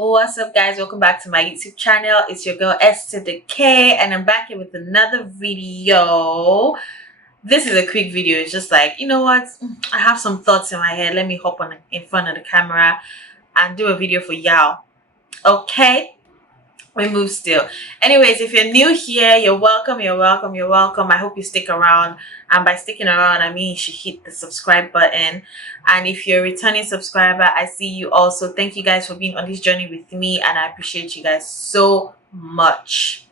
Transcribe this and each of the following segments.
What's up, guys? Welcome back to my YouTube channel. It's your girl S to the K, and I'm back here with another video. This is a quick video. It's just like, you know what, I have some thoughts in my head. Let me hop on in front of the camera and do a video for y'all. Okay, we move still. Anyways, if you're new here, you're welcome. I hope you stick around, and by sticking around I mean you should hit the subscribe button. And if you're a returning subscriber, I see you also. Thank you guys for being on this journey with me, and I appreciate you guys so much.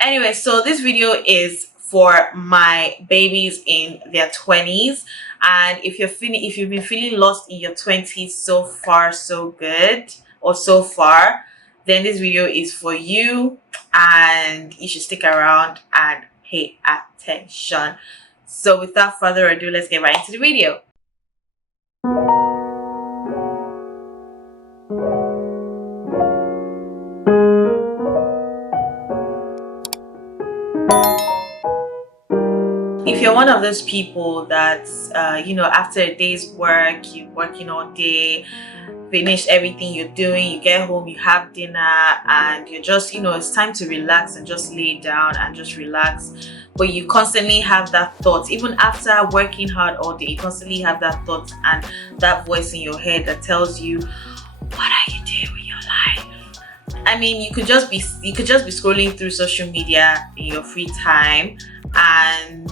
Anyway, so this video is for my babies in their 20s, and if you've been feeling lost in your 20s so far so good, or so far, then this video is for you, and you should stick around and pay attention. So without further ado, let's get right into the video. If you're one of those people that after a day's work, you're working all day, finish everything you're doing, you get home, you have dinner, and you're just, it's time to relax and just lay down and just relax, but you constantly have that thought. Even after working hard all day, you constantly have that thought and that voice in your head that tells you, what are you doing with your life? I mean, you could just be scrolling through social media in your free time, and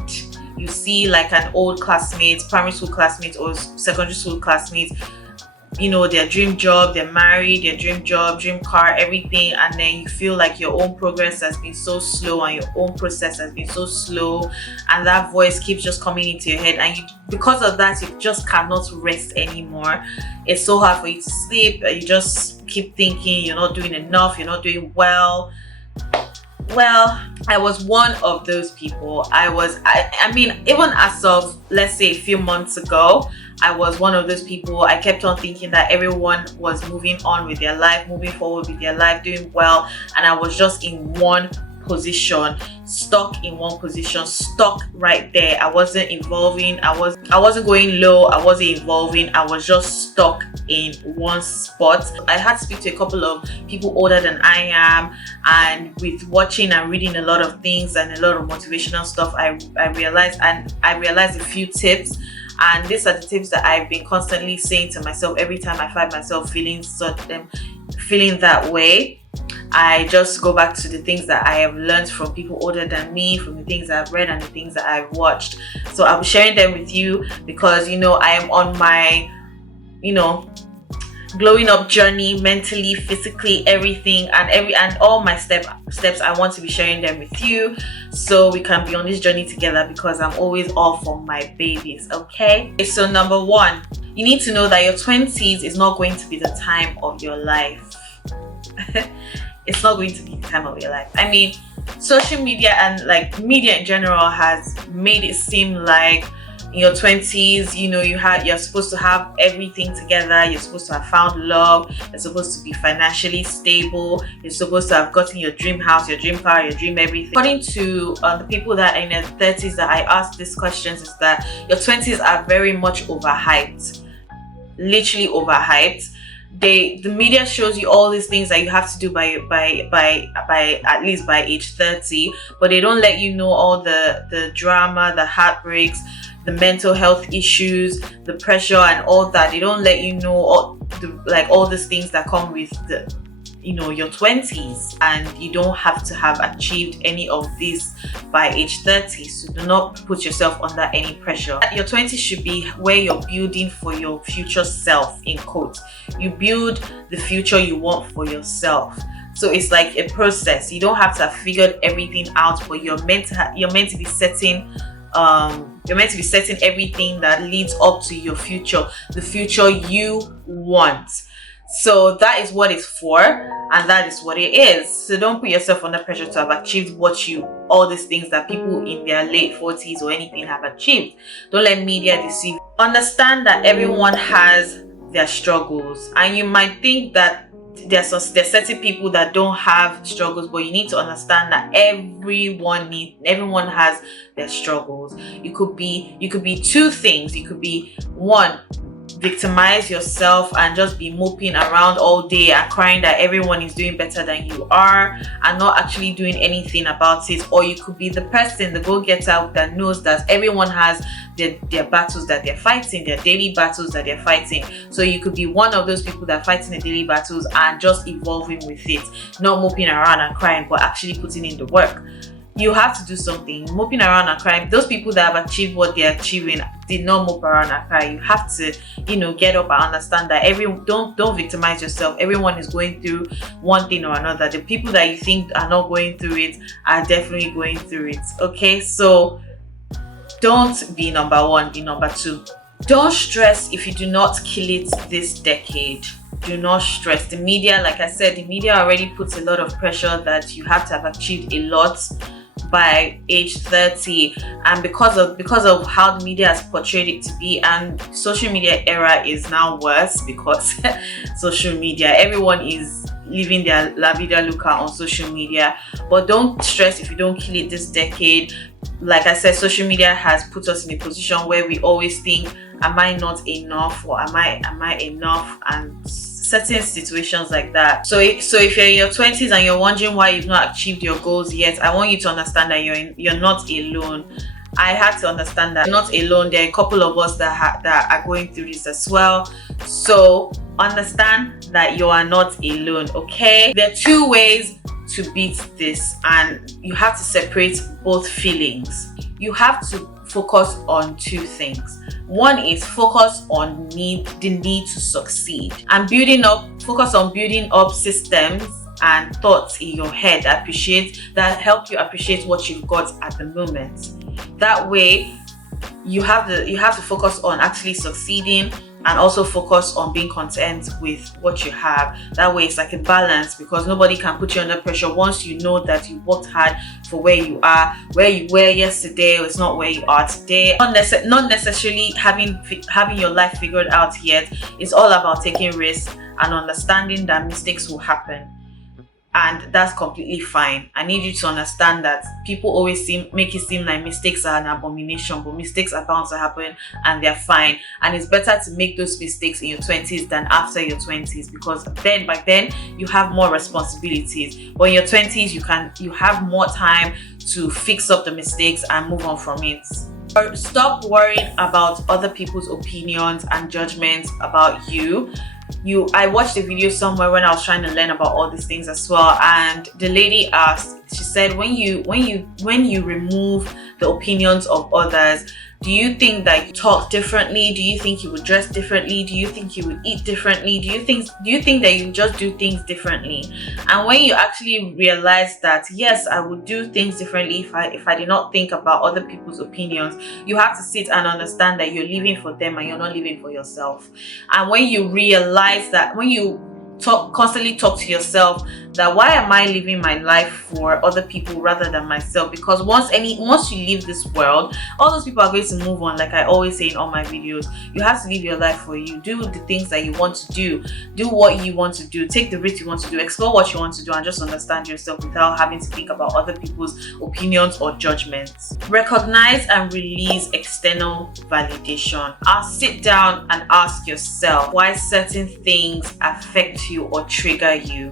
you see like an old classmate, primary school classmate or secondary school classmate, their dream job, they're married, their dream job, dream car, everything, and then you feel like your own progress has been so slow and your own process has been so slow, and that voice keeps just coming into your head, and because of that you just cannot rest anymore. It's so hard for you to sleep. You just keep thinking you're not doing enough, you're not doing well. Well, I was one of those people. I mean, even as of, let's say, a few months ago, I was one of those people. I kept on thinking that everyone was moving on with their life, moving forward with their life, doing well, and I was just in one position, stuck in one position, stuck right there. I wasn't evolving. I wasn't going low. I wasn't evolving. I was just stuck in one spot. I had to speak to a couple of people older than I am, and with watching and reading a lot of things and a lot of motivational stuff, I realized a few tips. And these are the tips that I've been constantly saying to myself every time I find myself feeling that way. I just go back to the things that I have learned from people older than me, from the things I've read and the things that I've watched. So I'm sharing them with you because I am on my glowing up journey, mentally, physically, everything, and all my steps. I want to be sharing them with you so we can be on this journey together, because I'm always all for my babies. Okay, so number one, you need to know that your 20s is not going to be the time of your life. It's not going to be the time of your life. I mean, social media and like media in general has made it seem like in your 20s, you're supposed to have everything together. You're supposed to have found love. You're supposed to be financially stable. You're supposed to have gotten your dream house, your dream car, your dream everything. According to the people that are in their 30s that I asked these questions, is that your 20s are very much overhyped. Literally overhyped. The media shows you all these things that you have to do by at least by age 30, but they don't let you know all the drama, the heartbreaks, the mental health issues, the pressure, and all that. They don't let you know all these things that come with your 20s, and you don't have to have achieved any of this by age 30. So do not put yourself under any pressure. Your 20s should be where you're building for your future self, in quotes. You build the future you want for yourself. So it's like a process. You don't have to have figured everything out, but you're meant to be setting everything that leads up to your future, the future you want. So that is what it's for, and that is what it is. So don't put yourself under pressure to have achieved all these things that people in their late 40s or anything have achieved. Don't let media deceive you. Understand that everyone has their struggles, and you might think that there's certain people that don't have struggles, but you need to understand that everyone has their struggles. You could be two things. You could be one, victimize yourself and just be moping around all day and crying that everyone is doing better than you are and not actually doing anything about it. Or you could be the person, the go-getter, that knows that everyone has their battles that they're fighting, their daily battles that they're fighting. So you could be one of those people that are fighting the daily battles and just evolving with it, not moping around and crying, but actually putting in the work. You have to do something. Moping around and crying, those people that have achieved what they're achieving did not mope around and cry. You have to, get up and understand that don't victimize yourself. Everyone is going through one thing or another. The people that you think are not going through it are definitely going through it. Okay, so don't be number one, be number two. Don't stress if you do not kill it this decade. Do not stress. The media, like I said, the media already puts a lot of pressure that you have to have achieved a lot by age 30, and because of how the media has portrayed it to be, and social media era is now worse because social media, everyone is living their la vida loca on social media. But don't stress if you don't kill it this decade. Like I said, social media has put us in a position where we always think, am I not enough, or am I enough, and certain situations like that. So if you're in your 20s and you're wondering why you've not achieved your goals yet, I want you to understand that you're not alone. I had to understand that you're not alone. There are a couple of us that are going through this as well. So understand that you are not alone, okay? There are two ways to beat this, and you have to separate both feelings. You have to focus on two things. One is focus on the need to succeed, and focus on building up systems and thoughts in your head that help you appreciate what you've got at the moment. That way you have to focus on actually succeeding, and also focus on being content with what you have. That way it's like a balance, because nobody can put you under pressure once you know that you worked hard for where you are. Where you were yesterday is not where you are today. Not necessarily having your life figured out yet. It's all about taking risks and understanding that mistakes will happen, and that's completely fine. I need you to understand that people always make it seem like mistakes are an abomination, but mistakes are bound to happen and they're fine. And it's better to make those mistakes in your 20s than after your 20s, because by then you have more responsibilities. But in your 20s you have more time to fix up the mistakes and move on from it. Stop worrying about other people's opinions and judgments about you. I watched a video somewhere when I was trying to learn about all these things as well, and the lady asked, she said, when you remove the opinions of others, do you think that you talk differently? Do you think you would dress differently? Do you think you would eat differently? Do you think that you just do things differently? And when you actually realize that, yes, I would do things differently if I did not think about other people's opinions, you have to sit and understand that you're living for them and you're not living for yourself. And when you realize that, when you constantly talk to yourself that, why am I living my life for other people rather than myself? Because once you leave this world, all those people are going to move on. Like I always say in all my videos, you have to live your life for you. Do the things that you want to do what you want to do, take the risk you want to do, explore what you want to do, and just understand yourself without having to think about other people's opinions or judgments. Recognize and release external validation. Sit down and ask yourself why certain things affect you or trigger you,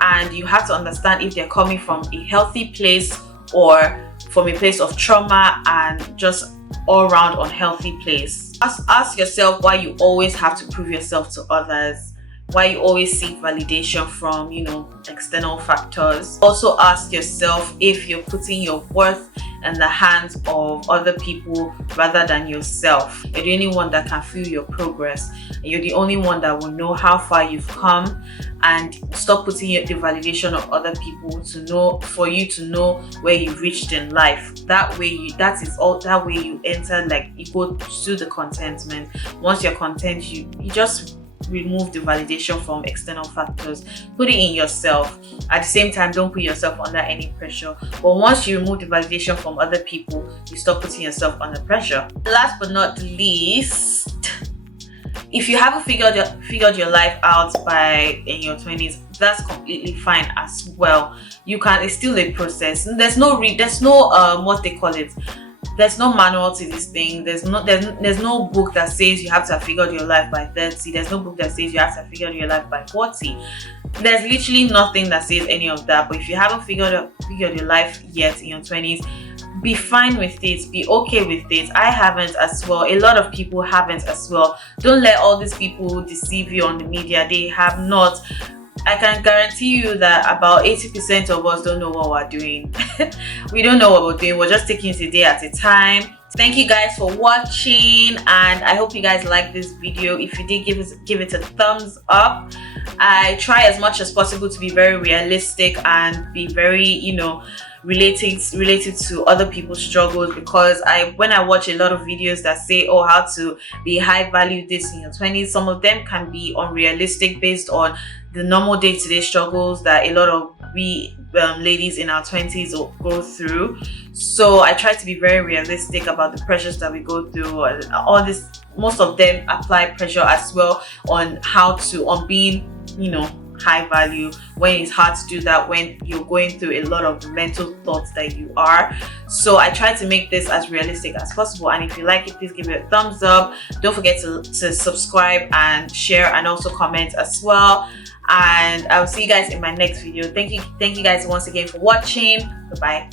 and you have to understand if they're coming from a healthy place or from a place of trauma and just all around unhealthy place. Ask yourself why you always have to prove yourself to others, why you always seek validation from external factors. Also ask yourself if you're putting your worth in the hands of other people rather than yourself. You're the only one that can feel your progress. You're the only one that will know how far you've come, and stop putting the validation of other people for you to know where you've reached in life. That way you enter, like, you go to the contentment. Once you're content, you just remove the validation from external factors. Put it in yourself. At the same time, don't put yourself under any pressure. But once you remove the validation from other people, you stop putting yourself under pressure. Last but not least, if you haven't figured your life out in your 20s, that's completely fine as well. It's still a process. There's no what they call it. there's no manual to this thing. There's no book that says you have to have figured your life by 30. There's no book that says you have to have figured your life by 40. There's literally nothing that says any of that. But if you haven't figured your life yet in your 20s, be fine with it, be okay with it. I haven't as well. A lot of people haven't as well. Don't let all these people deceive you on the media. They have not. I can guarantee you that about 80% of us don't know what we're doing. We don't know what we're doing. We're just taking it a day at a time. Thank you guys for watching, and I hope you guys like this video. If you did, give it a thumbs up. I try as much as possible to be very realistic and be very, related to other people's struggles, because when I watch a lot of videos that say, oh, how to be high value this in your 20s, some of them can be unrealistic based on the normal day-to-day struggles that a lot of ladies in our 20s will go through. So I try to be very realistic about the pressures that we go through. All this, most of them apply pressure as well on being high value, when it's hard to do that, when you're going through a lot of the mental thoughts that you are. So I try to make this as realistic as possible, and if you like it, please give it a thumbs up. Don't forget to subscribe and share, and also comment as well. And I will see you guys in my next video. Thank you guys once again for watching. Bye bye.